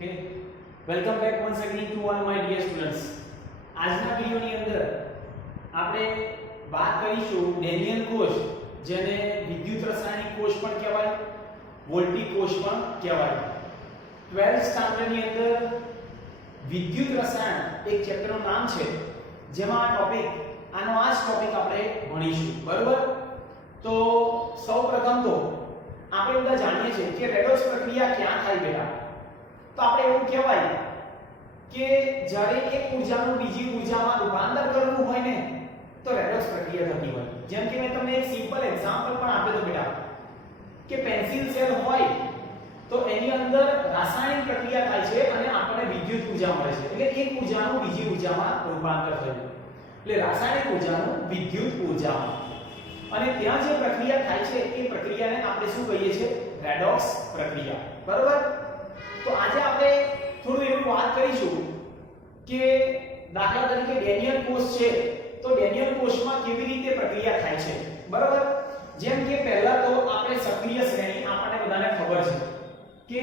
Okay, welcome back once again to all my dear students. આજના વિડિયોની અંદર આપણે વાત કરીશું ડેનિયલ કોષ, જેને વિદ્યુત રાસાયણિક કોષ પણ કહેવાય, વોલ્ટિક કોષ પણ કહેવાય. 12th સ્ટાન્ડર્ડની અંદર વિદ્યુત રસાયણ એક ચેપ્ટરનું નામ છે, જેમાં આ ટોપિક આનો આ જ ટોપિક આપણે ભણીશું. બરોબર? તો સૌપ્રથમ તો આપણે બધા જાણીએ છીએ કે રેડોક્સ પ્રક્રિયા ક્યાં થાય બેટા? તો આપણે એવું કહેવાય કે જ્યારે એક ઊર્જાનું બીજી ઊર્જામાં રૂપાંતર કરવું હોય ને, તો રેડોક્સ પ્રક્રિયા થતી હોય. જેમ કે મેં તમને એક સિમ્પલ એક્ઝામ્પલ પણ આપ્યો તો બેટા, કે પેન્સિલ સેલ હોય તો એની અંદર રાસાયણિક પ્રક્રિયા થાય છે અને આપણને વિદ્યુત ઊર્જા મળે છે. એટલે એક ઊર્જાનું બીજી ઊર્જામાં રૂપાંતર થયું, એટલે રાસાયણિક ઊર્જાનું વિદ્યુત ઊર્જામાં. અને ત્યાં જે પ્રક્રિયા થાય છે એ પ્રક્રિયાને આપણે શું કહીએ છીએ? રેડોક્સ પ્રક્રિયા. બરોબર? તો આજે આપણે થોડું એવું વાત કરીશું કે દાખલા તરીકે ડેનિયલ કોષ છે, તો ડેનિયલ કોષમાં કેવી રીતે પ્રક્રિયા થાય છે. બરોબર? જેમ કે પહેલા તો આપણે સક્રિય શ્રેણી આપણને બધાને ખબર છે કે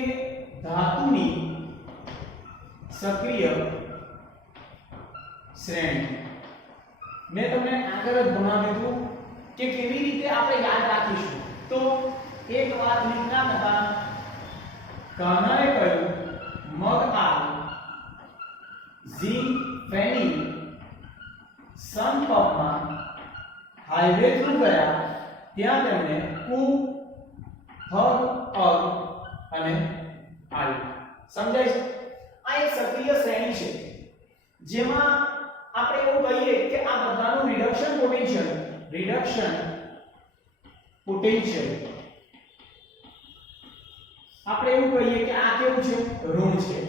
ધાતુની સક્રિય શ્રેણી મેં તમને આગળ જ ભણાવ્યું હતું કે કેવી રીતે આપણે યાદ રાખીશું. તો એક વાત નીકળા હતા, કાનાએ કહ્યું મગ આલ ઝીંક ફેનિલ સનપંપમાં હાઈવે થ્રુ ગયા, ત્યાં તેમણે કુ હગ અગ અને આલ. સમજાય છે? આ એક સક્રિય શ્રેણી છે, જેમાં આપણે એવું કહીએ કે આ બધાનું રિડક્શન પોટેન્શિયલ આપણે એવું કહીએ કે આ કેવું છે? ઋણ છે.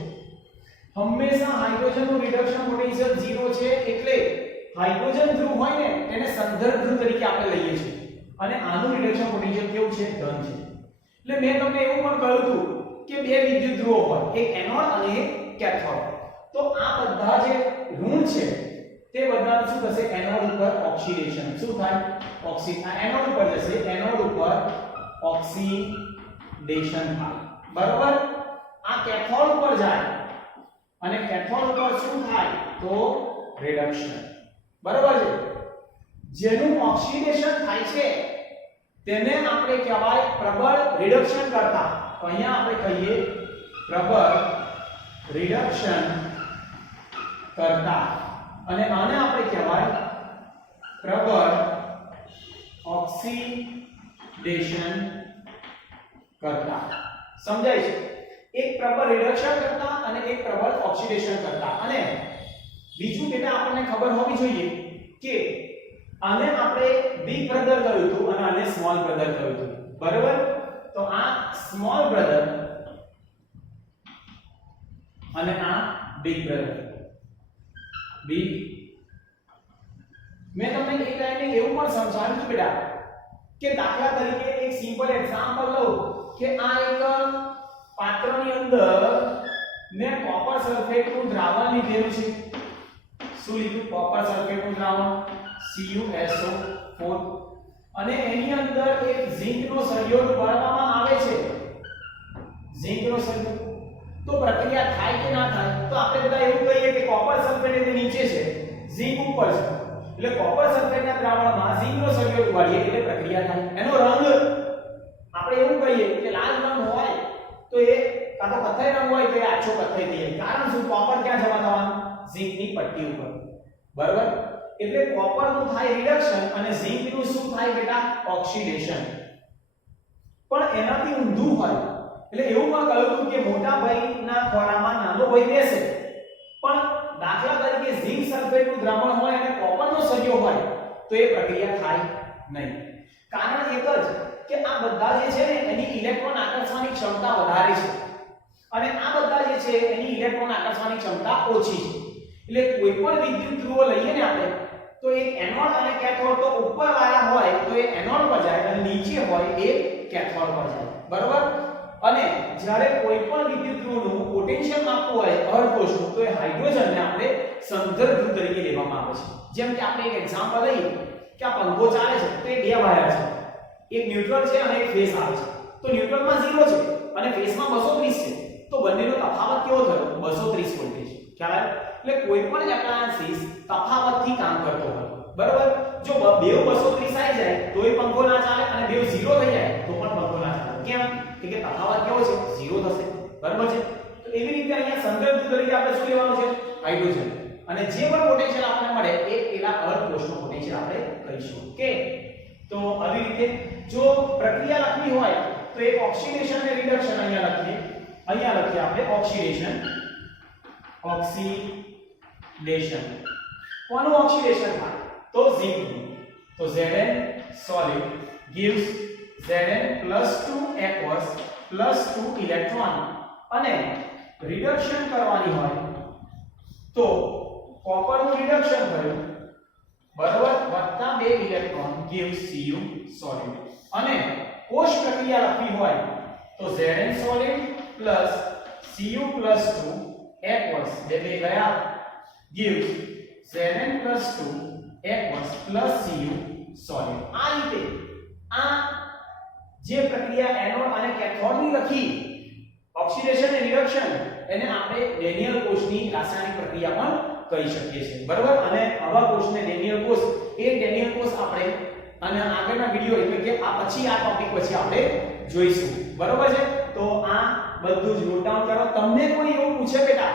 હંમેશા હાઇડ્રોજનનું રિડક્શન પોટેન્શિયલ 0 છે, એટલે હાઇડ્રોજન ધ્રુવ હોય ને તેને સંદર્ભ ધ્રુવ તરીકે આપણે લઈએ છીએ, અને આનું રિડક્શન પોટેન્શિયલ કેવું છે? ધન છે. એટલે મેં તમને એવું પણ કહ્યું હતું કે બે વિદ્યુત ધ્રુવો હોય, એક એનોડ અને એક કેથોડ. તો આ બધા જે ઋણ છે તે બધાનું શું થશે? એનોડ ઉપર ઓક્સિડેશન. શું થાય? આ એનોડ ઉપર જશે, એનોડ ઉપર ઓક્સિડેશન થાય. બરોબર? આ કેથોડ ઉપર જાય અને કેથોડ ઉપર શું થાય? તો રિડક્શન. બરોબર છે? જેનું ઓક્સિડેશન થાય છે તેને આપણે કહેવાય પ્રબળ રિડક્શન કરતા. તો અહીંયા આપણે કહીએ પ્રબળ રિડક્શન કરતા, અને આને આપણે કહેવાય પ્રબળ ઓક્સિડેશન કરતા. સમજાય છે? એક પ્રબળ રિડક્શન કરતા અને એક પ્રબળ ઓક્સિડેશન કરતા. અને બીજું બેટા આપણને ખબર હોવી જોઈએ કે આને આપણે બિગ બ્રધર કહ્યું હતું અને આને સ્મોલ બ્રધર કહ્યું હતું. બરાબર? તો આ સ્મોલ બ્રધર અને આ બિગ બ્રધર. મેં તમને એક લાઈને એવું પણ સમજાવ્યું હતું બેટા કે દાખલા તરીકે એક સિમ્પલ એક્ઝામ્પલ લઉં કે આ એક પાત્રની અંદર મેં કોપર સલ્ફેટનું દ્રાવણ લીધેલું છે. શું લીધું? કોપર સલ્ફેટનું દ્રાવણ CuSO4, અને એની અંદર એક ઝિંકનો સળિયો ડુબાડવામાં આવે છે. ઝિંકનો સળિયો તો પ્રક્રિયા થાય કે ના થાય? તો આપણે બધા એવું કહીએ કે કોપર સલ્ફેટ એ નીચે છે, ઝિંક ઉપર છે, એટલે કોપર સલ્ફેટના દ્રાવણમાં ઝિંકનો સળિયો ડુબાડીએ એટલે પ્રક્રિયા થાય. એનો રંગ આપણે એવું કહીએ કે લાલ રંગ હોય તો એ કાં તો કથ્થઈ રંગ હોય તો એ આછો કથ્થઈ થઈ જાય. કારણ શું? કોપર ક્યાં જમા થવાનું? ઝિંકની પટ્ટી ઉપર. બરાબર? એટલે કોપરનું થાય રિડક્શન અને ઝિંકનું શું થાય બેટા? ઓક્સિડેશન. પણ એનાથી ઊંધું હોય. એટલે એવું પણ કહ્યું હતું કે મોટા ભાઈના ખોળામાં નાનો ભાઈ બેસે, પણ દાખલા તરીકે ઝિંક સલ્ફેટનું દ્રાવણ હોય અને કોપરનો સળિયો હોય તો એ પ્રક્રિયા થાય નહીં. કારણ એક જ કે આ બધા જે છે ને એની ઇલેક્ટ્રોન આકર્ષવાની ક્ષમતા વધારે છે, અને આ બધા જે છે એની ઇલેક્ટ્રોન આકર્ષવાની ક્ષમતા ઓછી છે. એટલે કોઈ પણ વિદ્યુત ધ્રુવો લઈએ ને આપણે, તો એક એનોડ અને કેથોડ તો ઉપર વાળા હોય તો એ એનોડ પર જાય અને નીચે હોય એ કેથોડ પર જાય. બરોબર? અને જ્યારે કોઈ પણ વિદ્યુત ધ્રુવનું પોટેન્શિયલ માપવું હોય અર્ધકોષનું, તો એ હાઇડ્રોજનને આપણે સંદર્ભ ધ્રુવ તરીકે લેવામાં આવે છે. જેમ કે આપણે એક એક્ઝામ્પલ લઈએ કે આ પંખો ચાલે છે તો એ બે વાયર છે, એક ન્યુટ્રલ છે અને એક ફેઝ આવે છે. તો ન્યુટ્રલમાં 0 છે અને ફેઝમાં 230 છે, તો બંનેનો તફાવત કેવો થયો 230 વોલ્ટેજ ખ્યાલ આવ્યો એટલે કોઈ પણ એપ્લાયન્સીસ તફાવતથી કામ કરતો હોય બરાબર જો બે 230 આવી જાય તો એ પંખો ના ચાલે અને બે 0 થઈ જાય તો પણ પંખો ના ચાલે કેમ કે તફાવત કેવો છે 0 થશે બરાબર છે તો એવી રીતે અહીંયા સંદર્ભ તરીકે આપણે શું લેવાનું છે હાઇડ્રોજન અને જે પણ પોટેન્શિયલ આપણને મળે એ પેલા અર્ધ કોષનો પોટેન્શિયલ આપણે કહીશું ઓકે તો આવી રીતે જો પ્રક્રિયા લખવી હોય તો એક ઓક્સિડેશન અને રિડક્શન અહીંયા લખીએ આપણે ઓક્સિડેશન કોનું ઓક્સિડેશન થાય તો ઝિંક તો Zn solid gives Zn +2 aqueous +2 electron અને રિડક્શન કરવાની હોય તો કોપર નું રિડક્શન થયું બરાબર વત્તા 2 ઇલેક્ટ્રોન gives Cu solid અને કોષ પ્રક્રિયા લખવી હોય તો Zn solid Cu +2 aqueous બે ગયા gives Zn +2 aqueous Cu solid આ રીતે આ જે પ્રક્રિયા એનોડ અને કેથોડ ની લખી ઓક્સિડેશન અને રિડક્શન એને આપણે ડેનિયલ કોષની રાસાયણિક પ્રક્રિયા પણ કહી શકીએ છીએ બરાબર અને આવા કોષને ડેનિયલ કોષ આપણે અને આગળના વિડિયો એટલે કે આ ટોપિક પછી આપણે જોઈશું બરાબર છે તો આ બધું જ નોટ ડાઉન કરો તમને કોઈ એવું પૂછે બેટા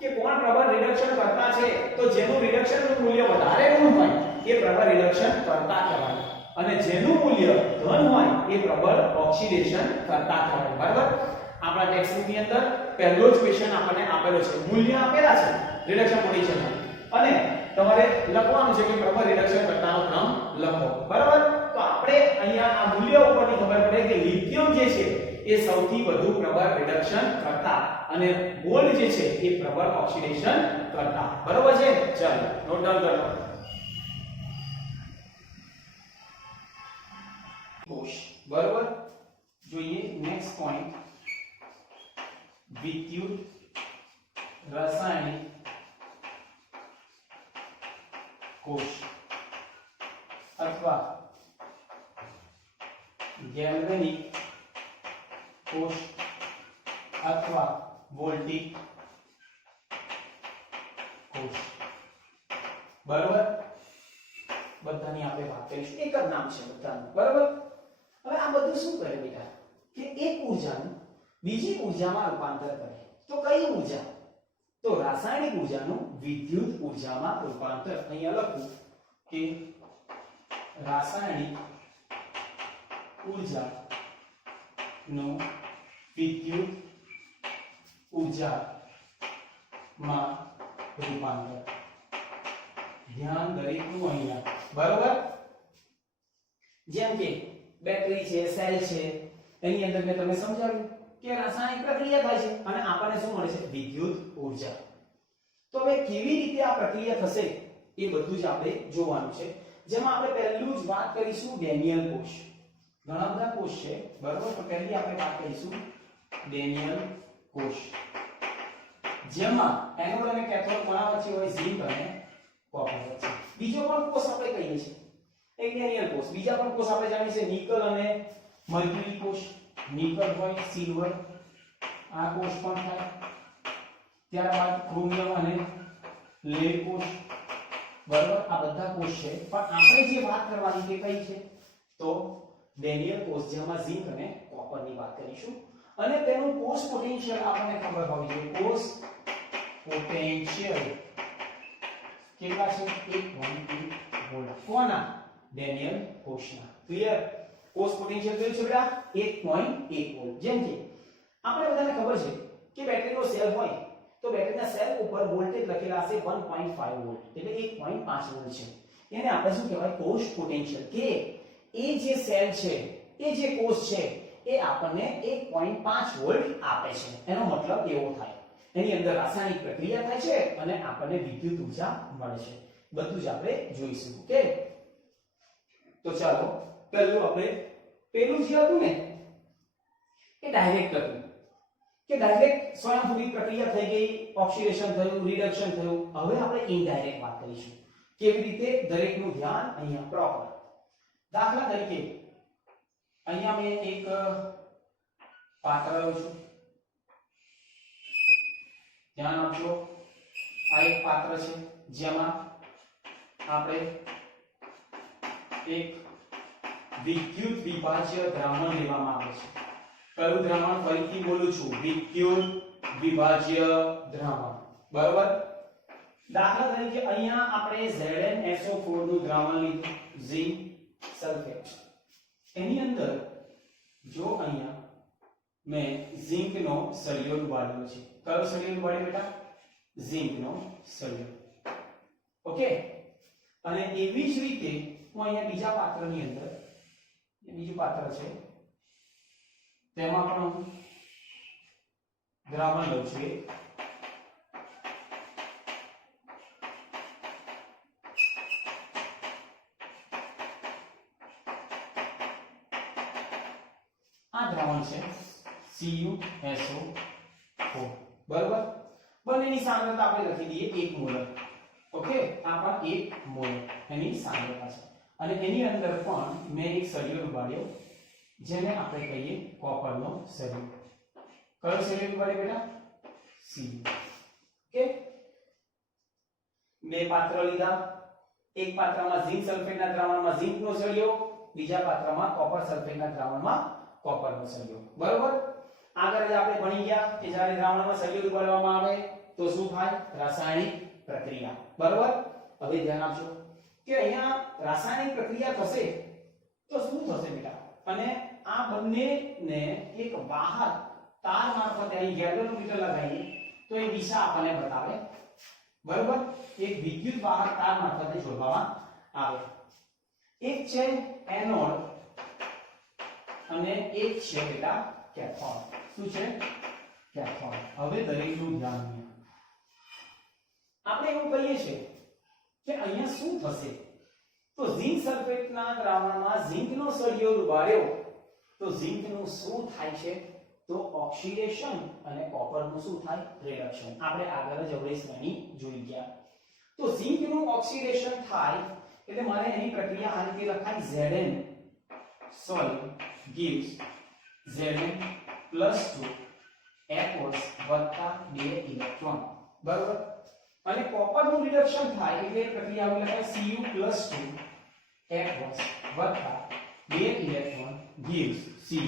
કે કોણ પ્રબળ રિડક્શન કરતા છે તો જેનું રિડક્શન નું મૂલ્ય વધારે હોય એ પ્રબળ રિડક્શન કરતા કહેવાય અને જેનું મૂલ્ય ધન હોય એ પ્રબળ ઓક્સિડેશન કરતા કહેવાય બરાબર આપણા ટેક્સ્ટબુક ની અંદર પહેલો જ ક્વેશ્ચન આપણને આપેલો છે મૂલ્ય આપેલા છે રિડક્શન પોટેન્શિયલ અને તમારે લખવાનું છે કે પ્રબળ રિડક્શન કરતાનો ક્રમ લખો બરાબર તો આપણે અહીંયા આ મૂલ્ય ઉપરથી ખબર પડે કે લિથિયમ જે છે એ સૌથી વધુ પ્રબળ રિડક્શન કરતા અને ગોલ્ડ જે છે એ પ્રબળ ઓક્સિડેશન કરતા બરાબર છે ચાલો નોટ ડાઉન કરો કોષ બરાબર જોઈએ નેક્સ્ટ પોઈન્ટ વિદ્યુત રાસાયણિક કોષ અથવા ગેલ્વેનિક કોષ અથવા વોલ્ટિક કોષ બરાબર બધાની આપણે વાત કરીશું એક જ નામ છે બધાનું બરાબર હવે આ બધું શું કરે બેટા કે એક ઊર્જાનું બીજી ઊર્જામાં રૂપાંતર કરે તો કઈ ઊર્જા તો રાસાયણિક ઊર્જાનું વિદ્યુત ઊર્જામાં રૂપાંતર અહીંયા લખું કે રાસાયણિક ઊર્જાનું વિદ્યુત ઊર્જામાં રૂપાંતર ધ્યાન દરેકનું અહીંયા બરોબર જેમ કે બેટરી છે સેલ છે એની અંદર મેં તમને સમજાવ્યું કે રાસાયણિક પ્રક્રિયા થાય છે અને આપણને શું મળે છે વિદ્યુત ઊર્જા તો હવે કેવી રીતે આ પ્રક્રિયા થશે એ બધું જ આપણે જોવાનું છે જેમાં આપણે પહેલું જ વાત કરીશું ડેનિયલ કોષ ઘણા બધા કોષ છે બરોબર તો પહેલી આપણે વાત કરીશું ડેનિયલ કોષ જેમાં એનોડ અને કેથોડ કોના વચ્ચે હોય ઝિંક અને કોપર વચ્ચે બીજો પણ કોષ આપણે કહીએ છીએ એક ડેનિયલ કોષ બીજા પણ કોષ આપણે જાણીએ છીએ નિકલ અને મર્ક્યુરી કોષ નિકલ હોય સિલ્વર આ કોષ પણ થાય ત્યારબાદ ક્રોમિયમ અને લેડ કોષ બરાબર આ બધા કોષ છે પણ આપણે જે વાત કરવાની તે કઈ છે તો ડેનિયલ કોષ જેમાં ઝિંક અને કોપરની વાત કરીશું અને તેનું કોષ પોટેન્શિયલ આપણને ખબર હોવી જોઈએ કોષ પોટેન્શિયલ કેટલા છે 1.2 વોલ્ટ કોના ડેનિયલ કોષના ક્લિયર કોષ પોટેન્શિયલ કેટલું છે બેટા 1.1 વોલ્ટ જેમ કે આપણે બધાને ખબર છે કે બેટરીનો સેલ હોય તો બેટરીના સેલ ઉપર વોલ્ટેજ લખેલા હશે 1.5 વોલ્ટ એટલે 1.5 વોલ્ટ છે એને આપણે શું કહેવાય કોષ પોટેન્શિયલ કે એ જે સેલ છે એ જે કોષ છે એ આપણને 1.5 વોલ્ટ આપે છે એનો મતલબ એવો થાય એની અંદર રાસાયણિક પ્રક્રિયા થાય છે અને આપણને વિદ્યુત ઊર્જા મળે છે બધું જ આપણે જોઈશું ઓકે તો ચાલો પેલું જે હતું ને એ ડાયરેક્ટ હતું કે ડાયરેક્ટ સ્વયંભૂત પ્રક્રિયા થઈ ગઈ ઓક્સિડેશન થયું રિડક્શન થયું હવે આપણે ઇનડાયરેક્ટ વાત કરીશું કેવી રીતે દરેકનું ધ્યાન અહીંયા પ્રોપર દાખલા તરીકે અહીંયા મેં એક પાત્ર લઉં છું ધ્યાન આપજો, આ એક પાત્ર છે જેમાં આપણે એક વિદ્યુત વિભાજ્ય દ્રાવણ લેવામાં આવે છે. કયું દ્રાવણ? ફરીથી બોલું છું, વિદ્યુત વિભાજ્ય દ્રાવણ. બરોબર. દાખલા તરીકે અહીંયા આપણે ZnSO4 નું દ્રાવણ લીધું, ઝિંક સલ્ફેટ. એની અંદર જો અહીંયા મેં ઝિંકનો સળિયો ઉબાડ્યો છે. કયો સળિયો ઉબાડ્યો બેટા? ઝિંકનો સળિયો. ઓકે. અને એવી જ રીતે હું અહીંયા બીજા પાત્રની અંદર, બીજું પાત્ર છે તેમાં પણ હું દ્રાવણ લઉં છું. આ દ્રાવણ છે CuSO4. બરોબર. બંનેની સાંદ્રતા આપણે લખી દઈએ 1 મોલ. ઓકે. આ પણ 1 મોલ એની સાંદ્રતા છે. અને એની અંદર પણ મેં એક સળિયો ઉબાડ્યો જેને આપણે કહીએ કોપરનો સળિયો. કયો સળિયો ઉબાડ્યો બેટા? Cu. ઓકે. બે પાત્ર લીધા. એક પાત્રમાં ઝિંક સલ્ફેટના દ્રાવણમાં ઝિંકનો સળિયો, બીજા પાત્રમાં કોપર સલ્ફેટના દ્રાવણમાં કોપરનો સળિયો. બરોબર. આગળ જ આપણે ભણી ગયા કે જ્યારે દ્રાવણમાં સળિયો ઉબાડવામાં આવે તો શું થાય? રાસાયણિક પ્રક્રિયા. બરોબર. હવે ધ્યાન આપજો કે અહીંયા રાસાયણિક પ્રક્રિયા થશે તો શું થશે બેટા? અને આ બંનેને એક બહાર તાર મારફતે અહીં ગેલ્વેનોમીટર લગાવીએ તો એ દિશા આપણને બતાવે. બરોબર. એક વિદ્યુત વાહક તાર મારફતે જોડવામાં આવે. એક છે એનોડ અને એક છે બેટા કેથોડ. શું છે? કેથોડ. હવે દરેકનું ધ્યાન રાખો. આપણે એવું કહીએ છીએ કે અહીંયા શું થશે? તો ઝિંક સલ્ફેટના દ્રાવણમાં ઝિંકનો સળિયો ઉબાડ્યો તો ઝિંકનું શું થાય છે? તો ઓક્સિડેશન. અને કોપરનું શું થાય? રિડક્શન. આપણે આગળ જ અવળી શ્રેણી જોઈ ગયા. તો ઝિંકનું ઓક્સિડેશન થાય એટલે મારે એની પ્રક્રિયા આ રીતે લખાય, Zn solid gives Zn + 2 aqueous વત્તા 2 ઇલેક્ટ્રોન. બરોબર. અને કોપરનું રિડક્શન થાય એટલે પ્રક્રિયા આવી લખાય Cu + 2 aqueous વત્તા 2 ઇલેક્ટ્રોન gives Cu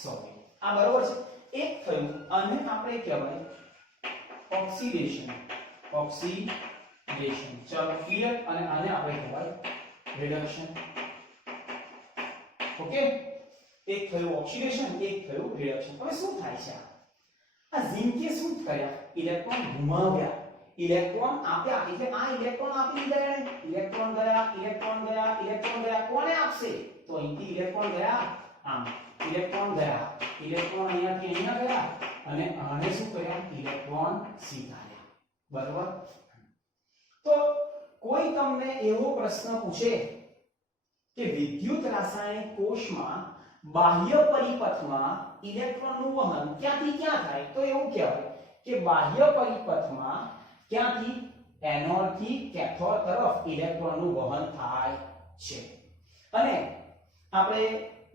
solid. આ બરોબર છે. એક થયું અને આપણે કહેવાય ઓક્સિડેશન. ઓક્સિડેશન. ચલો ક્લિયર. અને આને આપણે કહેવાય રિડક્શન. ઓકે. એક થયું ઓક્સિડેશન, એક થયું રિડક્શન. હવે શું થાય છે? આ ઝિંકે શું કર્યા? ઇલેક્ટ્રોન ઘુમાવ્યા, ઇલેક્ટ્રોન આપ્યા. એટલે આ ઇલેક્ટ્રોન આપી દીધા એને. ઇલેક્ટ્રોન ગયા, ઇલેક્ટ્રોન ગયા, ઇલેક્ટ્રોન ગયા. કોને આપશે? તો અહીંથી ઇલેક્ટ્રોન ગયા, આમ ઇલેક્ટ્રોન ગયા, ઇલેક્ટ્રોન અહીંયાથી અહીંયા ગયા અને આને શું કર્યા? ઇલેક્ટ્રોન સીધાયા. બરાબર. તો કોઈ તમને એવો પ્રશ્ન પૂછે કે વિદ્યુત રાસાયણિક કોષમાં બાહ્ય પરિપથમાં ઇલેક્ટ્રોનનું વહન ક્યાંથી ક્યાં થાય? તો એવું કહેવાય કે બાહ્ય પરિપથમાં ક્યાંથી? એનોડ થી કેથોડ તરફ ઇલેક્ટ્રોનનું વહન થાય છે. અને આપણે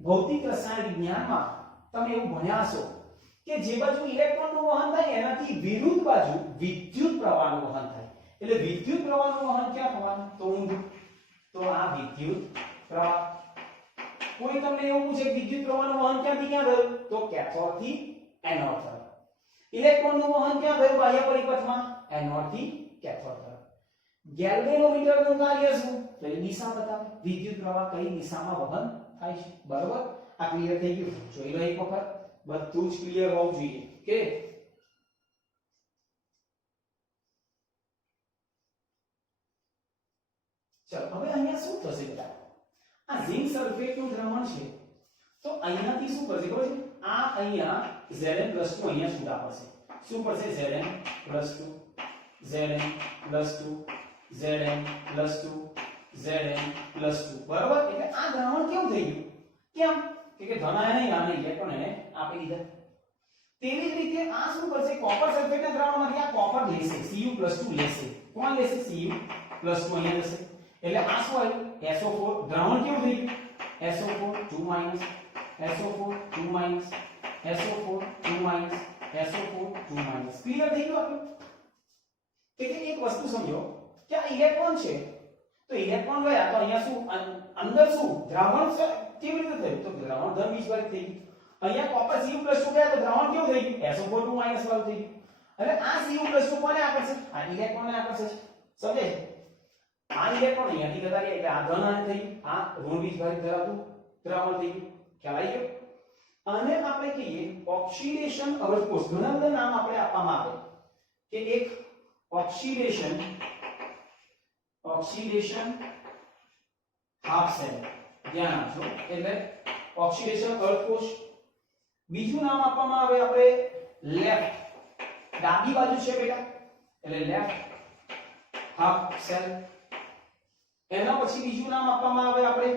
ભૌતિક રસાયણ વિજ્ઞાનમાં તમે એવું ભણ્યા છો કે જે બાજુ ઇલેક્ટ્રોનનું વહન થાય એનાથી વિરુદ્ધ બાજુ વિદ્યુત પ્રવાહનું વહન થાય. એટલે વિદ્યુત પ્રવાહનું વહન ક્યાં થવાનું? તો ઊંધું. તો આ વિદ્યુત પ્રવાહ. કોઈ તમને એવું પૂછે કે વિદ્યુત પ્રવાહનું વહન ક્યાંથી ક્યાં થયું? તો કેથોડ થી એનોડ તરફ. ઇલેક્ટ્રોનનું વહન ક્યાં થયું બાહ્ય પરિપથમાં? એનોડ થી કેથોડ તરફ. ગેલ્વેનોમીટરનું કાર્ય શું? તો એ દિશા બતાવે, વિદ્યુત પ્રવાહ કઈ દિશામાં વહન થાય છે. બરોબર. આ ક્લિયર થઈ ગયું? જોઈ લો એક વખત. બધું જ ક્લિયર હોવું જોઈએ. કે ચલો હવે અહીંયા શું થશે બેટા? આ ઝિંક સલ્ફેટનું દ્રાવણ છે તો અહીંયાથી શું કરશે ખબર છે? આ અહીંયા Zn + 2 અહીંયા છૂટા પડશે. શું પડશે? Zn + 2 Zn + 2 Zn + 2 Zn + 2. બરાબર. એટલે આ દ્રાવણ કેવું થઈ ગયું? કેમ કે ધન આયન આને ઇલેક્ટ્રોન એને આપી દીધા. તેવી જ રીતે આ શું કરશે? કોપર સલ્ફેટના દ્રાવણમાંથી આ કોપર લેશે, Cu + 2 લેશે. કોણ લેશે? Cu + 2 અહીંયા જશે. એટલે આ શું આવ્યું? SO4. દ્રાવણ કેવું થઈ ગયું? SO4 2 SO4 2 SO4 2 SO4 2 clear થઈ ગયું આપણું? એટલે એક વસ્તુ સમજો કે આ ઇલેક્ટ્રોન છે તો ઇલેક્ટ્રોન ગયા તો અહીંયા શું અંદર શું દ્રાવણ કેવી રીતે થયું? તો દ્રાવણ ધન બીજવાળી થઈ ગયું. અહીંયા કોપર Cu+2 ગયા તો દ્રાવણ કેવું થઈ ગયું? SO4 2 વાળું થઈ ગયું. અને આ Cu+2 કોને આકર્ષે? આ ઇલેક્ટ્રોનને આકર્ષે છે. સમજે? આ ઇલેક્ટ્રોન અહીંયાથી જતા રહ્યા એટલે આ ધન આને થઈ ગયું, આ ઋણ બીજવાળી ધરાવતું દ્રાવણ થઈ ગયું. ખ્યાલ આવી ગયો? અને આપણે કહીએ ઓક્સિડેશન અવરોધ ઘણા બધા નામ આપણે આપવામાં આવે કે એક ઓક્સિડેશન હાફ સેલ ધ્યાન આપજો એટલે ઓક્સિડેશન અવરોધ કોષ. બીજું નામ આપવામાં આવે આપણે લેફ્ટ ડાબી બાજુ છે બેટા એટલે લેફ્ટ હાફ સેલ. એના પછી બીજું નામ આપવામાં આવે આપણે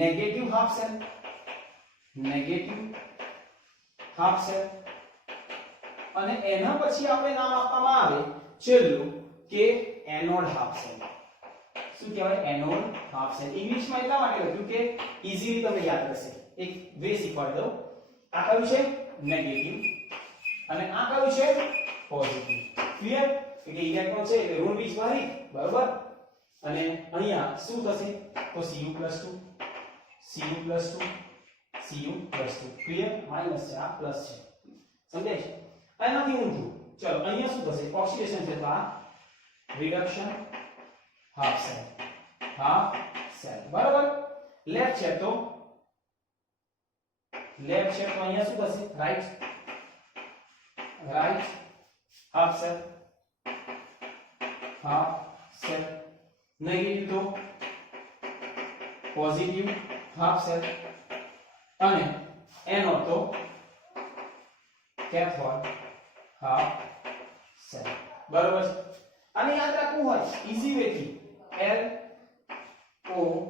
negative half cell, negative half cell. અને એના પછી આપણે નામ આપવામાં આવે છેલ્લું કે એનોડ હાફ સેલ. શું કહેવાય? Anode half cell. ઇંગ્લિશમાં એટલા માટે લખ્યું કે ઈઝીલી તમને યાદ રહેશે. એક વે શીખવાડી દઉં. આ કયું છે? નેગેટિવ અને આ કયું છે? પોઝિટિવ. ક્લિયર? એટલે ઇલેક્ટ્રોન છે એટલે ઋણ બીજવાળી, બરોબર? અને અહીંયા શું થશે? તો Cu+2 ક્લિયર? માઈનસ છે આ પ્લસ છે. સમજાય છે? એનાથી ઊંધું ચલો અહીંયા શું થશે? ઓક્સિડેશન છે તો આ રિડક્શન હાફ સેલ બરાબર. લેફ્ટ છે તો અહીંયા શું થશે? Right half cell. નેગેટિવ તો પોઝિટિવ હાફ સેલ અને એનોડ તો કેથોડ હાફ સેલ. બરોબર છે? અને યાદ રાખવું હોય ઈઝી વે થી LOAN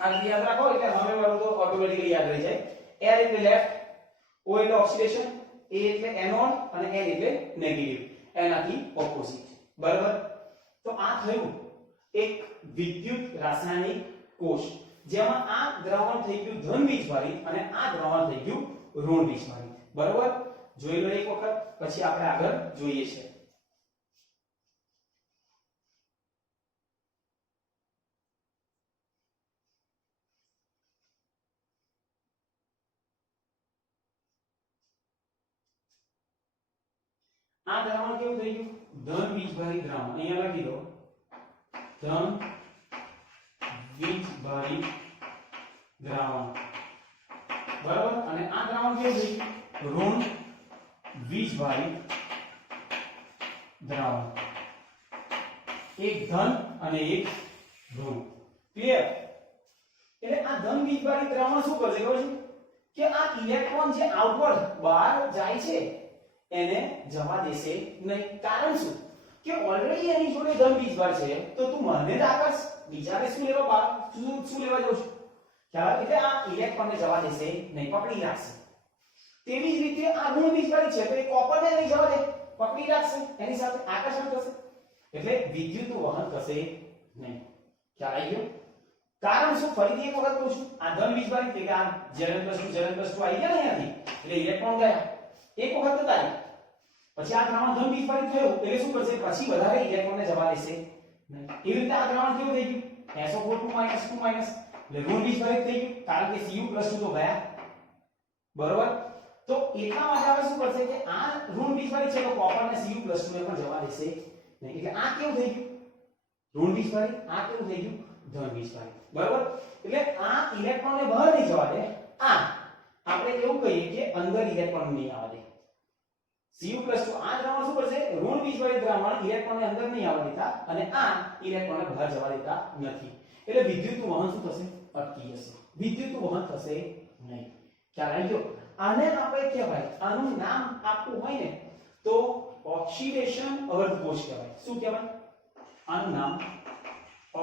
આ રીતે યાદ રાખો એટલે હવે વાળું તો ઓટોમેટિકલી યાદ રહી જાય. L એટલે લેફ્ટ, O એટલે ઓક્સિડેશન, A એટલે એનોડ અને N એટલે નેગેટિવ, એનાથી ઓપોઝિટ. બરાબર? તો આ થયું એક વિદ્યુત રાસાયણિક કોષ જેમાં આ દ્રાવણ થઈ ગયું ધન બીજવાળી અને આ દ્રાવણ થઈ ગયું ઋણ બીજવાળી. બરાબર? જોઈ લો એક વખત પછી આપણે આગળ જોઈએ છે. આ દ્રાવણ કેવું થઈ ગયું? ધન બીજવાળી દ્રાવણ. અહીંયા લખી દો ધન બીજવાળી દ્રાવણ. બરાબર? અને આ દ્રાવણ કેવું થઈ ગયું? ઋણ બીજવાળી દ્રાવણ. એક ધન અને એક ઋણ. ક્લિયર? એટલે આ ધન બીજવાળી દ્રાવણ શું કરશે ખબર છે? કે આ ઇલેક્ટ્રોન જે આઉટવર્ડ બહાર જાય છે એને જવા દેશે નહીં. કારણ શું? કે ઓલરેડી એની જોડે ધન બીજવાર છે તો તું મને જ આકર્ષ, બીજાને શું લેવા શું લેવા જાઉં છું? ખ્યાલ? એટલે આ ઇલેક્ટ્રોનને જવા દેશે નહીં, પકડી રાખશે. તેવી જ રીતે આ ઋણ બીજવાળી છે તો એ કોપરને નહીં જવા દે, પકડી રાખશે, એની સાથે આકર્ષણ થશે એટલે વિદ્યુતનું વહન થશે નહીં. ખ્યાલ આવી ગયો? કારણ શું? ફરીથી એક વખત કહું છું, આ ધન બીજવાળી એટલે કે આ Zn+2 આવી ગયા ને અહીંયાથી એટલે ઇલેક્ટ્રોન ગયા એક વખત હતા. પછી આ દ્રાવણ ધન બીજવાળી થયું એટલે શું કરશે? પછી વધારે ઇલેક્ટ્રોનને જવા દેશે નહીં. એવી રીતે આ દ્રાવણ કેવું થઈ ગયું? SO4 2 એટલે ઋણ બીજવાળી થઈ ગયું કારણ કે Cu+2 તો ગયા. બરોબર? તો એટલા માટે હવે શું કરશે કે આ ઋણ બીજવાળી છે તો કોપરને Cu+2 ને પણ જવા દેશે નહીં. એટલે આ કેવું થઈ ગયું? ઋણ બીજવાળી. આ કેવું થઈ ગયું? ધન બીજવાળી. બરોબર? એટલે આ ઇલેક્ટ્રોનને બહાર નહીં જવા દે. આ આપણે એવું કહીએ કે અંદર ઇલેક્ટ્રોન નહીં આવવા દે. Cu+2 આ દ્રાવણ શું કરશે? ઋણ બીજવાળી દ્રાવણ ઇલેક્ટ્રોનને અંદર નહીં આવવા દેતા અને આ ઇલેક્ટ્રોનને બહાર જવા દેતા નથી. એટલે વિદ્યુતનું વહન શું થશે? અટકી જશે. વિદ્યુતનું વહન થશે નહીં. ખ્યાલ આવી ગયો? આને આપણે કહેવાય, આનું નામ આપવું હોય ને તો ઓક્સિડેશન અર્ધ કોષ કહેવાય. શું કહેવાય? આનું નામ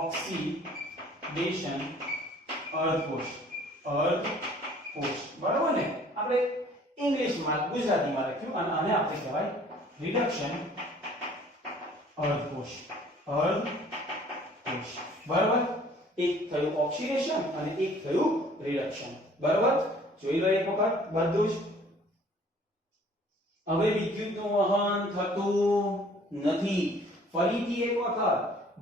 ઓક્સિડેશન અર્ધ કોષ. અર્ધ કોષ. બરાબર ને? આપણે ઇંગ્લિશમાં ગુજરાતીમાં લખ્યું અને આને આપણે કહેવાય રિડક્શન અર્ધ કોષ. અર્ધ કોષ. બરાબર? એક થયું ઓક્સિડેશન અને એક થયું રિડક્શન. બરાબર? જોઈ લો એક વખત બધું જ. હવે વિદ્યુતનું વહન થતું નથી. ફરીથી એક વખત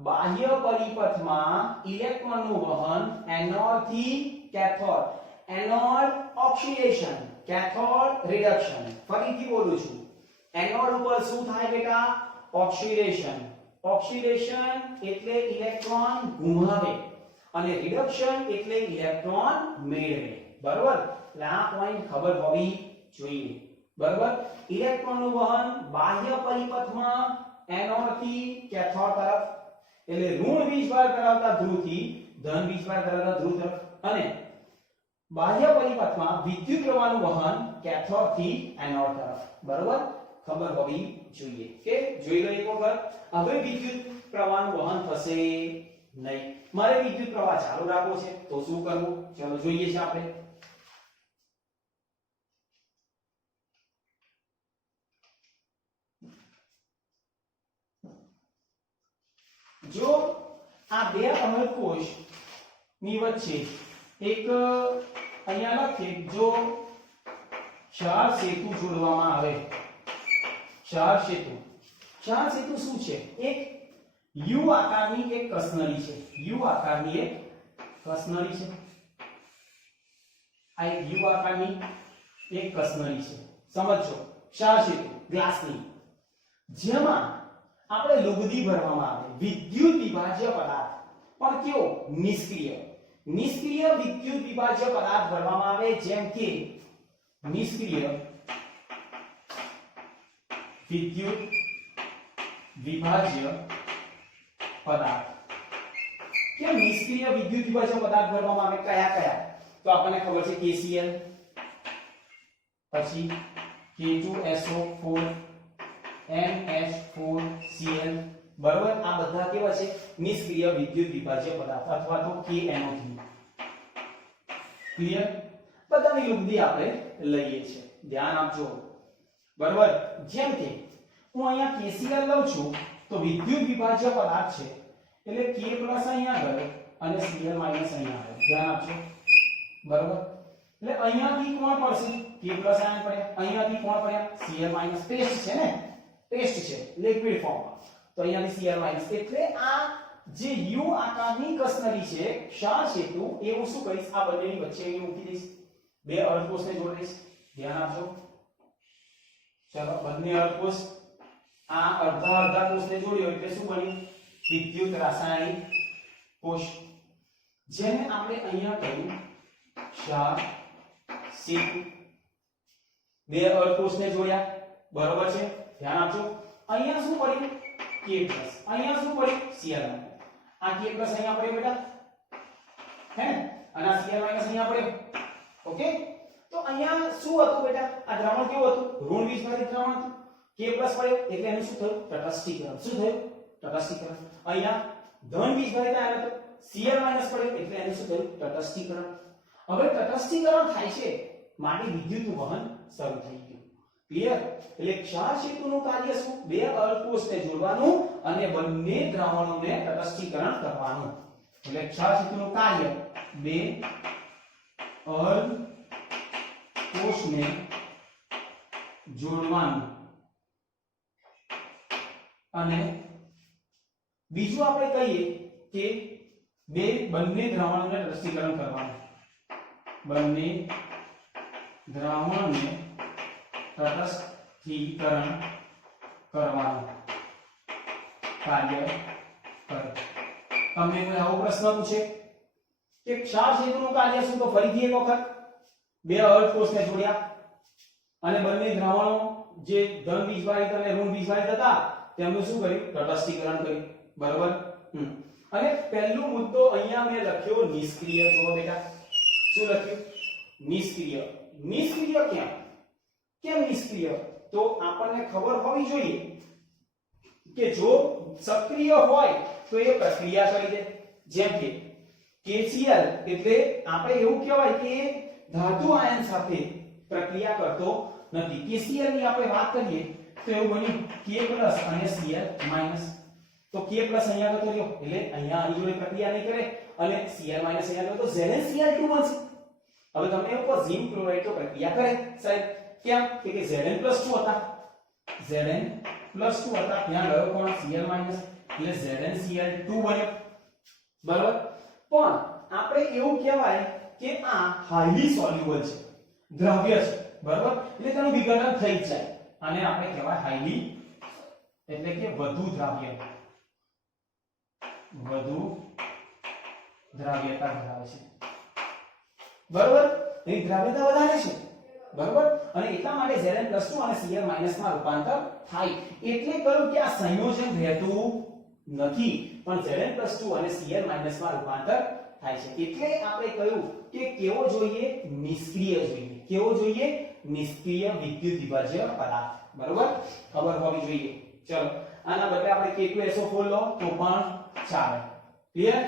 બાહ્ય પરિપથમાં ઇલેક્ટ્રોનનું વહન એનોડ થી cathode, anode oxidation, cathode reduction. ફરીથી બોલું છું, એનોડ ઉપર શું થાય બેટા? ઓક્સિડેશન. ઓક્સિડેશન એટલે ઇલેક્ટ્રોન ગુમાવે અને રિડક્શન એટલે ઇલેક્ટ્રોન મેળવે. બરોબર? એટલે આ પોઈન્ટ ખબર હોવી જોઈએ. બરોબર? ઇલેક્ટ્રોનનું વહન બાહ્ય પરિપથમાં એનોડ થી કેથોડ તરફ, એટલે ઋણ વીજભાર ધરાવતા ધ્રુવથી ધન વીજભાર ધરાવતા ધ્રુવ તરફ, અને બાહ્ય પરિપથમાં વિદ્યુત પ્રવાહનું વહન કેથોડ થી એનોડ તરફ. બરોબર? ખબર હોવી જોઈએ. કે જોઈ લો એક વખત. હવે વિદ્યુત પ્રવાહનું વહન થશે નહીં. મારે વિદ્યુત પ્રવાહ ચાલુ રાખવો છે તો શું કરવું? ચલો જોઈએ છે આપણે. જો આ બે અમૃત કોષ ની વચ્ચે એક અહીંયા લખીએ, જો ચાર સેતુ જોડવામાં આવે, ચાર સેતુ. ચાર સેતુ શું છે? એક યુ આકારની એક કસનળી છે. યુ આકારની એક કસનળી છે. આ એક યુ આકારની એક કસનળી છે. સમજો, ચાર સેતુ ગ્લાસની, જેમાં આપણે લુગદી ભરવામાં આવે, વિદ્યુત વિભાજ્ય પદાર્થ, પણ કેવો? નિષ્ક્રિય. નિષ્ક્રિય વિદ્યુત વિભાજ્ય પદાર્થ ભરવામાં આવે, જેમ કે નિષ્ક્રિય વિદ્યુત વિભાજ્ય પદાર્થ. કે નિષ્ક્રિય વિદ્યુત વિભાજ્ય પદાર્થ ભરવામાં આવે કયા કયા? તો આપણને ખબર છે KCl, પછી K2SO4, NH4Cl. બરોબર? આ બધા કેવા છે? નિષ્ક્રિય વિદ્યુત વિભાજ્ય પદાર્થ, અથવા તો KNO3. ક્લિયર? બધાની લુગદી આપણે લઈએ છીએ, ધ્યાન આપજો. બરોબર? જેમ કે હું અહીંયા KCl લઉં છું તો વિદ્યુત વિભાજ્ય પદાર્થ છે, એટલે K+ અહીંયા ગયો અને Cl- અહીંયા આવ્યો. ધ્યાન આપજો. બરોબર? એટલે અહીંયાથી કોણ પડશે? K+ આયન પડ્યા. અહીંયાથી કોણ પડ્યા? Cl- પેસ્ટ છે ને, પેસ્ટ છે લિક્વિડ ફોર્મ, તો અહીંયાથી Cl-. એટલે આ જે યુ આકારની કસનળી છે, ક્ષાર સેતુ, એ હું શું કરીશ? આ બંનેની વચ્ચે અહીં મૂકી દઈશ, બે અર્ધકોષને જોડી દઈશ. ધ્યાન આપજો. ચલો, બંને અર્ધકોષ આ અડધા અડધા કોષને જોડ્યો એટલે શું બન્યું? વિદ્યુત રાસાયણિક કોષ, જેને આપણે અહીંયા કહ્યું ક્ષાર સેતુ. બે અર્ધકોષને જોડ્યા. બરોબર છે? ધ્યાન આપજો. અહીંયા શું પડ્યું? K+. અહીંયા શું પડ્યું? Cl-. આ K+ અહીંયા પડ્યો બેટા, હે ને? અને આ Cl- અહીંયા પડ્યો. ઓકે? તો અહીંયા શું હતું બેટા? આ દ્રાવણ કેવું હતું? ઋણ વીજભારિત દ્રાવણ હતું. K+ પડ્યો એટલે એનું શું થયું? તટસ્થીકરણ. શું થયું? તટસ્થીકરણ. અહીંયા ધન વીજભારિત આયન હતું. Cl- પડ્યો એટલે એનું શું થયું? તટસ્થીકરણ. હવે તટસ્થીકરણ થાય છે માટે વિદ્યુતનું વહન શરૂ થઈ ગયું. ક્લિયર? એટલે ક્ષાર સેતુનું કાર્ય શું? બે અર્ધકોષને જોડવાનું અને બંને દ્રાવણોને તટસ્થીકરણ કરવાનું. એટલે ક્ષાર સેતુનું કાર્ય બે અર્ધકોષને જોડવાનું અને બીજું આપણે કહીએ કે બંને દ્રાવણોને તટસ્થીકરણ કરવાનું. બંને દ્રાવણોને તટસ્થીકરણ કરવાનું કાર્ય કરે. તમને કોઈ આવો પ્રશ્ન પૂછે કે ક્ષાર સેતુનું કાર્ય શું? તો ફરીથી એક વખત બે અર્ધકોષને જોડ્યા અને બંને દ્રાવણો જે ધન વીજભારિત અને ઋણ વીજભારિત હતા તેમનું શું કર્યું? તટસ્થીકરણ કર્યું. બરોબર? અને પહેલો મુદ્દો અહીંયા મેં લખ્યો નિષ્ક્રિય. જો બેટા શું લખ્યું? નિષ્ક્રિય. નિષ્ક્રિય કેમ નિષ્ક્રિય? તો આપણને ખબર હોવી જોઈએ કે જો સક્રિય હોય તો એ પ્રક્રિયા કરી દે. જેમ કે KCl એટલે આપણે એવું કહેવાય કે ધાતુ આયન સાથે પ્રક્રિયા કરતો નથી. KCl ની આપણે વાત કરીએ તો એવું બન્યું K+ અને Cl-. તો K+ અહીંયા જતો રહ્યો એટલે અહીંયા આની જોડે પ્રક્રિયા નહીં કરે અને Cl- અહીંયા ગયો તો Zn Cl2 બનશે. હવે તમને એવું કહો ઝિંક ક્લોરાઇડ તો પ્રક્રિયા કરે સાહેબ, કેમ કે Zn+2 હતા, Zn+2 હતા, ત્યાં ગયો કોણ Cl- એટલે ZnCl2 બન્યો, બરાબર. પણ આપણે એવું કહેવાય કે આ હાઈલી સોલ્યુબલ છે, દ્રવ્ય છે, બરાબર. એટલે તેનું વિઘટન થઈ જ જાય, અને આપણે કહેવાય હાઈલી એટલે કે વધુ દ્રાવ્યતા ધરાવે છે, બરાબર. એની દ્રાવ્યતા વધારે છે, બરાબર. અને એટલા માટે Zn+2 અને Cl- માં રૂપાંતર થાય. એટલે કહ્યું કે આ સંયોજન રહેતું નથી, પણ Zn+2 અને Cl- માં રૂપાંતર થાય છે. એટલે આપણે કહ્યું કે કેવો જોઈએ, નિષ્ક્રિય જોઈએ. કેવો જોઈએ, નિષ્ક્રિય વિદ્યુત વિભાજ્ય પદાર્થ, બરાબર. ખબર હોવી જોઈએ. ચલો આના બદલે આપણે K2SO4 લો તો પણ ચાલે. ક્લિયર?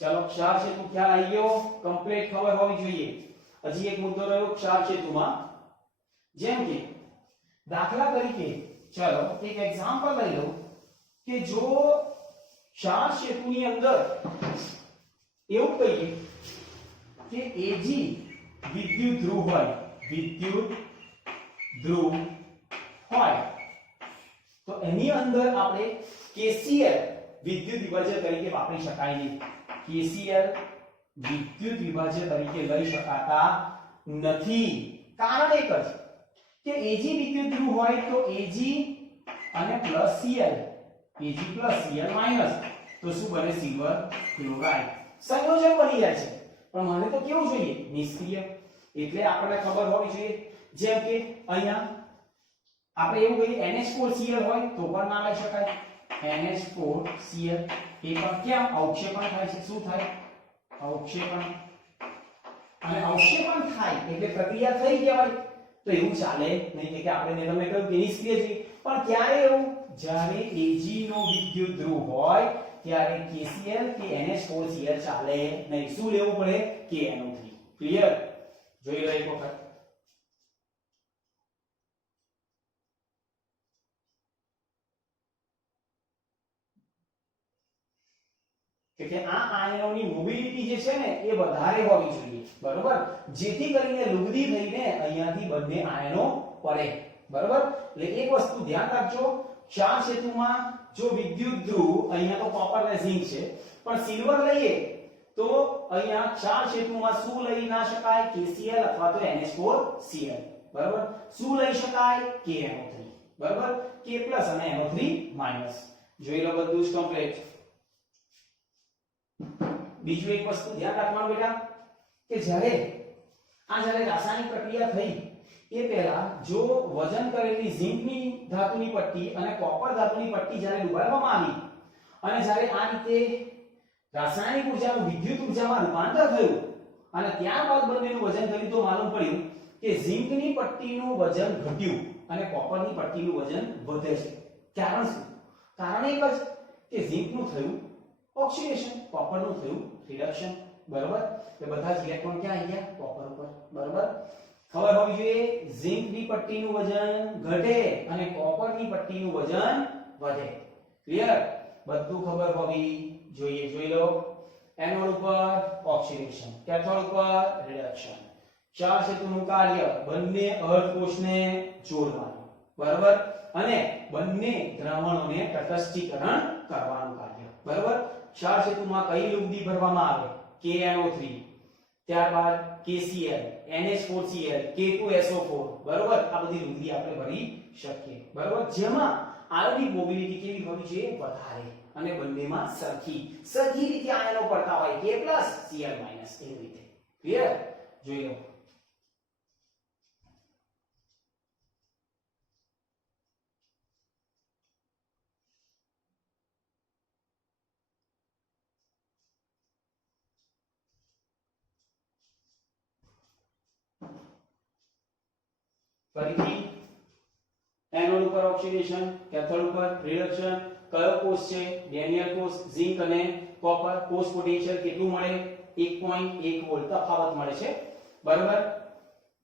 ચલો ક્ષાર સેતુ ખ્યાલ આવી ગયો, કમ્પ્લીટ ખબર હોવી જોઈએ. હજી એક મુદ્દો રહ્યો ક્ષાર સેતુમાં. જેમ કે દાખલા તરીકે ચલો એક એક્ઝામ્પલ લઈ લો કે જો ક્ષાર સેતુની અંદર એવું કહીએ કે Ag વિદ્યુત ધ્રુવ હોય તો એની અંદર આપણે KCl વિદ્યુત વિભાજ્ય તરીકે વાપરી શકાય નહીં. KCl વિદ્યુત વિભાજ્ય તરીકે લઈ શકાતા નથી. કારણ એક જ કે Ag વિદ્યુત ધ્રુવ હોય તો Ag અને +Cl, Ag+Cl- તો શું બને, સિલ્વર ક્લોરાઇડ. સંયોજન બની જાય છે, પણ મને તો કેવું જોઈએ, નિષ્ક્રિય. એટલે આપણને ખબર હોવી જોઈએ. જેમ કે અહીંયા આપણે એવું કહીએ NH4Cl હોય તો પણ ના લઈ શકાય. NH4Cl એ પણ કેમ અવક્ષેપણ થાય છે, શું થાય, અવક્ષેપણ. અને અવક્ષેપણ થાય એટલે પ્રક્રિયા થઈ કહેવાય, તો એવું ચાલે નહીં. કે આપણે તમને કહ્યું કે નિષ્ક્રિય છે, પણ ક્યારે એવું, જ્યારે Ag નો વિદ્યુત ધ્રુવ હોય ત્યારે KCl કે NH4Cl ચાલે નહીં. શું લેવું પડે, KNO3. ક્લિયર? જોઈ લો એક વખત. કે આ આયનોની મોબિલિટી જે છે ને એ વધારે હોવી જોઈએ, બરોબર, જેથી કરીને લુગદી થઈને અહીંયાથી બંને આયનો પડે, બરોબર. એટલે એક વસ્તુ ધ્યાન રાખજો, ક્ષાર સેતુમાં જો વિદ્યુત ધ્રુવ, અહીંયા તો કોપર અને ઝિંક છે, પણ સિલ્વર લઈએ તો અહીંયા ક્ષાર સેતુમાં શું લઈ ના શકાય, KCl અથવા તો NH4Cl, બરોબર. શું લઈ શકાય, KNO3, બરોબર. K+ અને NO3-. જોઈ લો બધું જ કમ્પ્લીટ. બીજું એક વસ્તુ ધ્યાન રાખવાનું બેટા કે જ્યારે રાસાયણિક પ્રક્રિયા થઈ એ પહેલા જો વજન કરેલી ઝિંકની ધાતુની પટ્ટી અને કોપર ધાતુની પટ્ટી જ્યારે ડુબાડવામાં આવી અને જ્યારે આ રીતે રાસાયણિક ઊર્જાનું વિદ્યુત ઊર્જામાં રૂપાંતર થયું અને ત્યારબાદ બંનેનું વજન કર્યું તો માલુમ પડ્યું કે ઝિંકની પટ્ટીનું વજન ઘટ્યું અને કોપરની પટ્ટીનું વજન વધે છે. કારણ શું? કારણ એક જ કે ઝિંકનું થયું ઓક્સિડેશન, કોપરનું થયું રિડક્શન, બરાબર. એટલે બધા જ ઇલેક્ટ્રોન ક્યાં આવી ગયા, કોપર ઉપર, બરાબર. ખબર હોવી જોઈએ, ઝિંકની પટ્ટીનું વજન ઘટે અને કોપરની પટ્ટીનું વજન વધે. ક્લિયર? બધું ખબર હોવી જોઈએ. જોઈ લો, એનોડ ઉપર ઓક્સિડેશન, કેથોડ ઉપર રિડક્શન. ક્ષાર સેતુનું કાર્ય બંને અર્ધકોષને જોડવાનું, બરાબર, અને બંને દ્રાવણોને તટસ્થીકરણ કરવાનું કાર્ય, બરાબર. ક્ષાર સેતુમાં કઈ લુગદી ભરવામાં આવે, KNO3, ત્યારબાદ KCl, NH4Cl, K2SO4, બરાબર. આ બધી લુગદી આપણે ભરી શકીએ, બરાબર. જેમાં આયોનિક મોબિલિટી કેવી હોવી જોઈએ, વધારે, અને બંનેમાં સરખી રીતે આયનો પડતા હોય, K+, Cl- એવી રીતે. ક્લિયર? જોઈ લો. ફરીથી એનોડ ઉપર ઓક્સિડેશન, કેથોડ ઉપર રિડક્શન. કયો કોષ છે, ડેનિયલ કોષ. ઝિંક અને કોપર. કોષ પોટેન્શિયલ કેટલું મળે, 1.1 વોલ્ટ તફાવત મળે છે, બરાબર.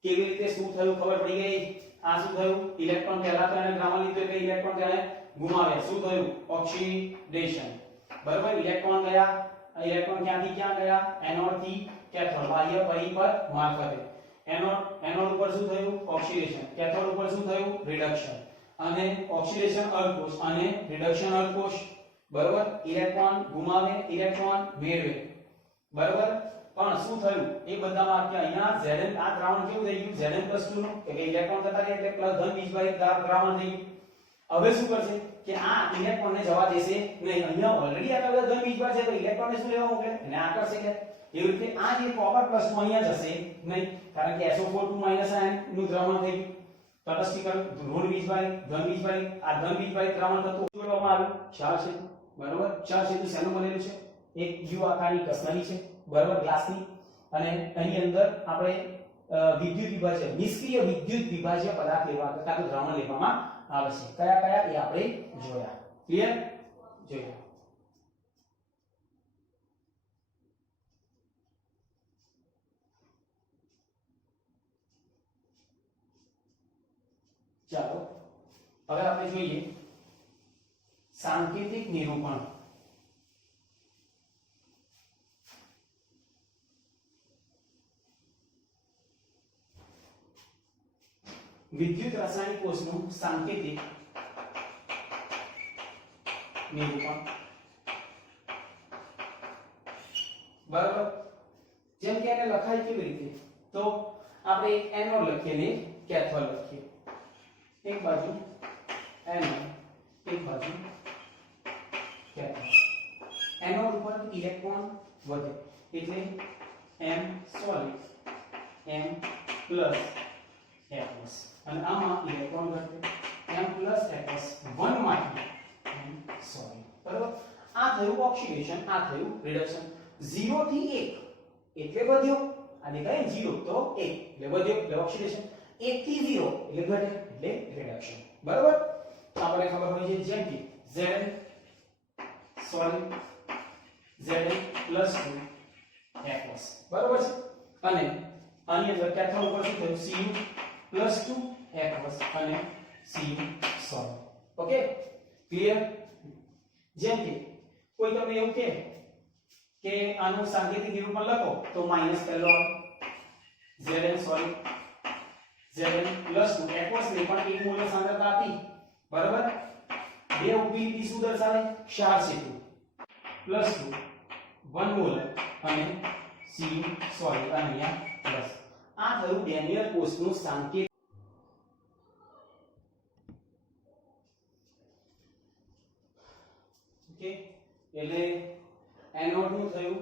કેવી રીતે શું થયું ખબર પડી ગઈ. આ શું થયું, ઇલેક્ટ્રોન પહેલા તો એને દ્રાવણ લીધું એટલે ઇલેક્ટ્રોન તેને ગુમાવ્યા. શું થયું, ઓક્સિડેશન, બરાબર. ઇલેક્ટ્રોન ગયા ઇલેક્ટ્રોન ક્યાંથી ક્યાં ગયા એનોડ થી કેથોડ બાહ્ય પરિપથ મારફતે એનોડ ઉપર શું થયું ઓક્સિડેશન કેથોડ ઉપર શું થયું રિડક્શન અને ઓક્સિડેશન અર્ધકોષ અને રિડક્શન અર્ધકોષ બરોબર ઇલેક્ટ્રોન ગુમાવે ઇલેક્ટ્રોન મેળવે બરોબર પણ શું થયું એ બધામાં કે અહીંયા Zn આ દ્રાવણ કેવું થઈ ગયું Zn+2 નું કે ઇલેક્ટ્રોન જતા રહ્યા એટલે પ્લસ ધન બીજવાળી દ્રાવણ થઈ ગયું હવે શું કરશે કે આ ઇલેક્ટ્રોન ને જવા દેશે નહીં અહીંયા ઓલરેડી આટલા બધા ધન બીજવાળ છે તો ઇલેક્ટ્રોન ને શું લેવા મોકલે એને આકર્ષે કે એવી રીતે આ જે કોપર પ્લસ નું અહીંયા જશે નહીં કારણ કે SO4 આયન નું દ્રાવણ થઈ ગયું તટસ્થીકરણ ઋણ બીજવાળી ધન બીજવાળી આ ધન બીજવાળી દ્રાવણ થતું જોડવામાં આવ્યું ક્ષાર સેતુ બરોબર ક્ષાર સેતુ શેનું બનેલું છે એક યુ આકારની કસનરી છે બરોબર ગ્લાસની અને એની અંદર આપણે વિદ્યુત વિભાજ્ય નિષ્ક્રિય વિદ્યુત વિભાજ્ય પદાર્થ લેવા કરતા તો દ્રાવણ લેવામાં આવે છે કયા કયા એ આપણે જોયા ક્લિયર જોયા ચાલો હવે આપણે જોઈએ સાંકેતિક નિરૂપણ વિદ્યુત રાસાયણિક કોષનું સાંકેતિક નિરૂપણ બરાબર જેમ કે એને લખાય કેવી રીતે તો આપણે એનોડ લખીએ ને કેથોડ લખીએ એક બાજુ એનોડ એક બાજુ કેથોડ એનોડ ઉપર ઇલેક્ટ્રોન વધે એટલે m solid m plus F+ અને આમાં ઇલેક્ટ્રોન ઘટે m પ્લસ F+ 1 માંથી m સોલિડ બરાબર આ થયું ઓક્સિડેશન આ થયું રિડક્શન 0 થી 1 એટલે વધ્યો આ દેખાય 0 તો 1 એટલે વધ્યો એટલે ઓક્સિડેશન 1 થી 0 એટલે ઘટે એટલે રિડક્શન બરાબર આપણે ખબર હોય છે જેમ કે Zn સોલિડ Zn + 2 F+ બરાબર છે અને આની અંદર કેથોડ ઉપર શું થયું Cu + 2 F+ અને Cu સોલિડ ઓકે ક્લિયર જેમ કે કોઈ તમને એવું કહે કે આનું સાંકેતિક નિરૂપણ લખો તો માઈનસ પહેલો આવે Zn સોલિડ Zn + 2 F+ ને પણ એક મોલર સાંદ્રતા આપી બરાબર બે ઉભી શું દર્શાવે ક્ષાર સેતુ +2 1 મોલર અને Cu સોલિડ અને અહીંયા પ્લસ આ થયું ડેનિયલ કોષનું સાંકેતિક ઓકે એટલે એનોડ નું થયું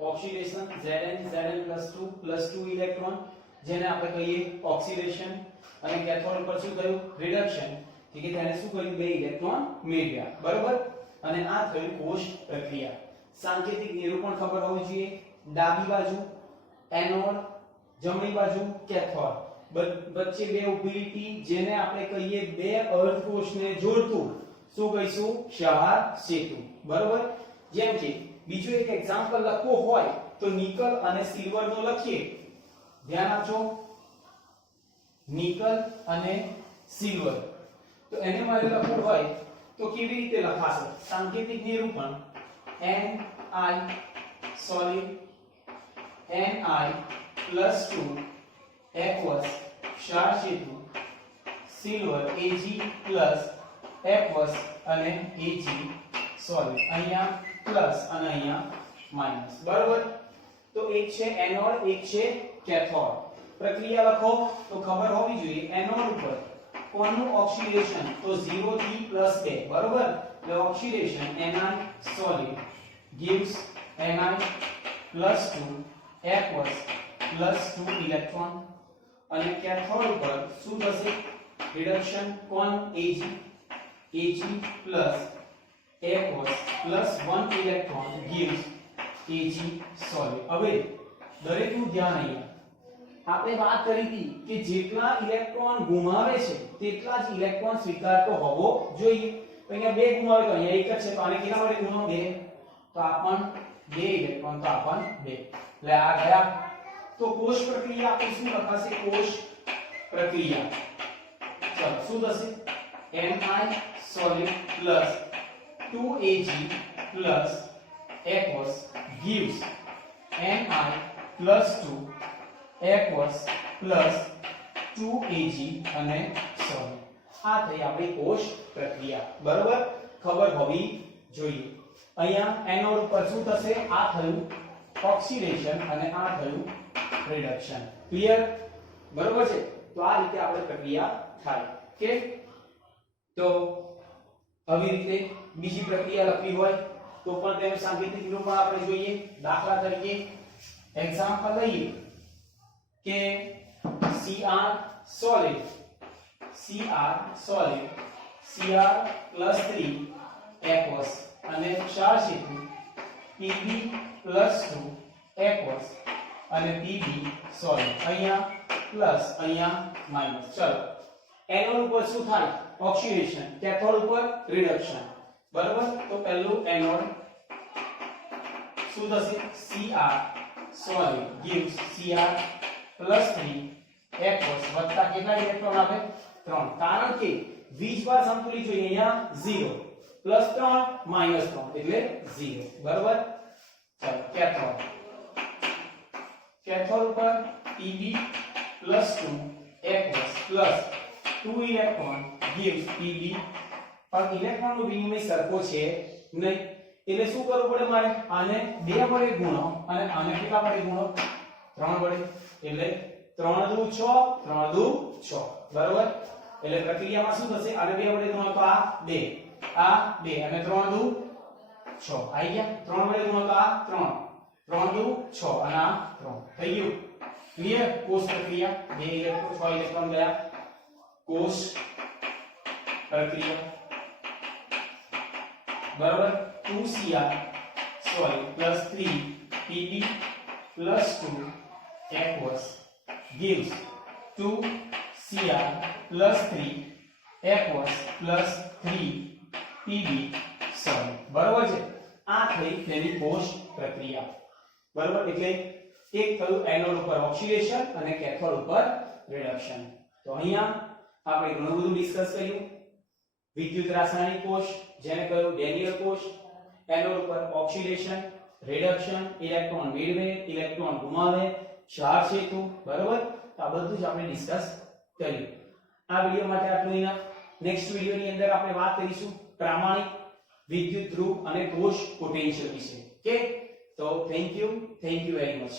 ઓક્સિડેશન Zn+2 ઇલેક્ટ્રોન જેને આપણે કહીએ ઓક્સિડેશન અને કેથોડ પર શું થયું રિડક્શન કે તેને શું કર્યું બે ઇલેક્ટ્રોન મેળવ્યા બરાબર અને આ થયું કોષ પ્રક્રિયા સાંકેતિક નિરૂપણ ખબર હોવી જોઈએ ડાબી બાજુ એનોડ જમણી બાજુ કેથોડ વચ્ચે બે ઊભી લીટી જેને આપણે કહીએ બે અર્ધકોષને જોડતું શું કહીશું ક્ષાર સેતુ બરાબર જેમ કે બીજું એક એક્ઝામ્પલ લખવું હોય તો નિકલ અને સિલ્વર નો લખીએ ધ્યાન આપજો નિકલ અને સિલ્વર તો એને મારે લખવું હોય તો કેવી રીતે લખાશે સાંકેતિક નિરૂપણ Ni સોલિડ Ni + 2 F+ ક્ષાર સેતુ સિલ્વર Ag + F+ અને Ag સોલિડ અહીંયા પ્લસ અને અહીંયા માઈનસ બરાબર તો એક છે એનોડ એક છે કેથોડ પ્રક્રિયા લખો તો ખબર હોવી જોઈએ એનોડ ઉપર કોનું ઓક્સિડેશન તો 0 થી +2 બરાબર એટલે oxidation Ni solid gives Ni + 2 F+ + 2 electron અને કેથોડ ઉપર શું થશે રિડક્શન કોણ Ag F+ + 1 electron gives Ag solid હવે દરેકનું ધ્યાન અહીંયા આપણે વાત કરી હતી કે જેટલા ઇલેક્ટ્રોન ગુમાવે છે તેટલા જ ઇલેક્ટ્રોન સ્વીકારતો હોવો જોઈએ તો અહીંયા બે ગુમાવે તો અહીંયા એક જ છે તો આને કેટલા માટે ગુણો 2 તો આપણ 2 ઇલેક્ટ્રોન તો આપણ 2 એટલે આ ગયા તો કોષ પ્રક્રિયા આપણે શું લખાશે કોષ પ્રક્રિયા ચલો શું થશે Ni solid + 2Ag + F+ gives Ni plus 2 aqueous plus 2Ag અને solid. આ થઈ આપણી કોષ પ્રક્રિયા. બરોબર, ખબર હોવી જોઈએ. અહીંયા એનોડ ઉપર શું થશે? આ થયું ઓક્સિડેશન અને આ થયું રિડક્શન. ક્લિયર? બરોબર છે. તો આ રીતે આપણે પ્રક્રિયા થાય. કે તો આવી રીતે બીજી પ્રક્રિયા લખવી હોય તો પણ તેનું સાંકેતિક રૂપ આપણે જોઈએ. દાખલા તરીકે એક્ઝામ્પલ લઈએ કે Cr solid Cr+3 aqueous અને ક્ષાર હેતુ Pb+2 aqueous અને Pb solid. અહીંયા પ્લસ અહીંયા માઈનસ. ચલો, એનોડ ઉપર શું થાય? ઓક્સિડેશન. કેથોડ ઉપર રિડક્શન. બરાબર, તો પહેલું એનોડ શું થશે? Cr solid gives Cr+3 aqueous વત્તા કેટલા ઇલેક્ટ્રોન આવે? 3. કારણ કે વીજભાર સંતુલિત જોઈએ અહીંયા 0 +3 -3 એટલે 0. બરાબર. ચાલો, કેથોડ ઉપર Pb+2 aqueous plus 2 electron gives Pb. પણ ઇલેક્ટ્રોનનો વિનિમય સરખો છે નહીં, એટલે શું કરવું પડે મારે? આને 2 વડે ગુણો અને આને કેટલા વડે ગુણો? 3 વડે. એટલે 3 દુ 6 3 દુ 6. બરાબર. એટલે પ્રક્રિયામાં શું થશે? આને 2 વડે ગુણો તો આ 2 અને 3 દુ 6 આવી ગયા. 3 વડે ગુણો તો આ 3 દુ 6 અને આ 3 થઈ ગયું. ક્લિયર? કોષ પ્રક્રિયા. 2 ઇલેક્ટ્રોન 6 ઇલેક્ટ્રોન ગયા. કોષ પ્રક્રિયા. બરાબર. 2Cr solid plus 3 Pb+2 aqueous gives 2Cr+3 aqueous plus 3 Pb solid. બરાબર છે. આ થઈ તેની કોષ પ્રક્રિયા. બરાબર. એટલે એક થયું એનોડ ઉપર ઓક્સિડેશન અને કેથોડ ઉપર રિડક્શન. તો અહીંયા આપણે ઘણું બધું ડિસ્કસ કર્યું. વિદ્યુત રાસાયણિક કોષ જેને કહ્યું ડેનિયલ કોષ. એનોડ ઉપર ઓક્સિડેશન, રિડક્શન, ઇલેક્ટ્રોન મેળવે, ઇલેક્ટ્રોન ગુમાવે, ચાર્જ હેતુ. બરાબર. તો આ બધું જ આપણે ડિસ્કસ કર્યું. આ વિડિયો માટે આટલું ઇનફ. નેક્સ્ટ વિડિયોની અંદર આપણે વાત કરીશું પ્રામાણિક વિદ્યુત ધ્રુવ અને કોષ પોટેન્શિયલ વિશે. ઓકે, તો થેન્ક યુ વેરી મચ.